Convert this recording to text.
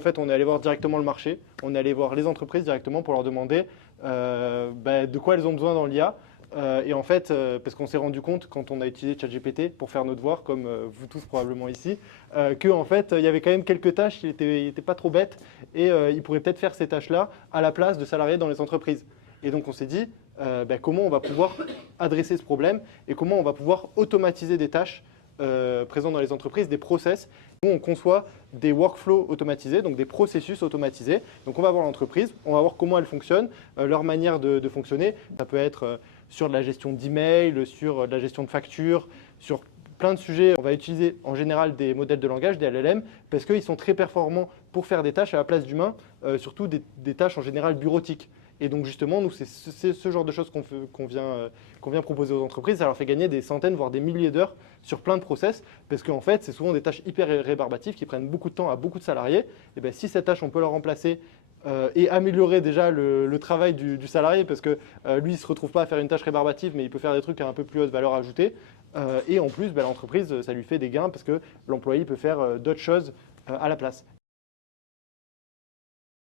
en fait, on est allé voir directement le marché, on est allé voir les entreprises directement pour leur demander de quoi elles ont besoin dans l'IA. Et en fait, parce qu'on s'est rendu compte quand on a utilisé ChatGPT pour faire nos devoirs, comme vous tous probablement ici, qu'en fait, il y avait quand même quelques tâches qui n'étaient pas trop bêtes et ils pourraient peut-être faire ces tâches-là à la place de salariés dans les entreprises. Et donc on s'est dit, comment on va pouvoir adresser ce problème et comment on va pouvoir automatiser des tâches présentes dans les entreprises, des process. Nous, on conçoit des workflows automatisés, donc des processus automatisés. Donc on va voir l'entreprise, on va voir comment elle fonctionne, leur manière de fonctionner. Ça peut être sur de la gestion d'email, sur de la gestion de factures, sur plein de sujets. On va utiliser en général des modèles de langage, des LLM, parce qu'ils sont très performants pour faire des tâches à la place d'humains, surtout des tâches en général bureautiques. Et donc justement, nous, c'est ce genre de choses qu'on vient proposer aux entreprises. Ça leur fait gagner des centaines, voire des milliers d'heures sur plein de process, parce qu'en fait, c'est souvent des tâches hyper rébarbatives qui prennent beaucoup de temps à beaucoup de salariés. Et bien, si cette tâche, on peut leur remplacer et améliorer déjà le travail du salarié, parce que lui, il ne se retrouve pas à faire une tâche rébarbative, mais il peut faire des trucs à un peu plus haute valeur ajoutée. Et en plus, l'entreprise, ça lui fait des gains, parce que l'employé peut faire d'autres choses à la place.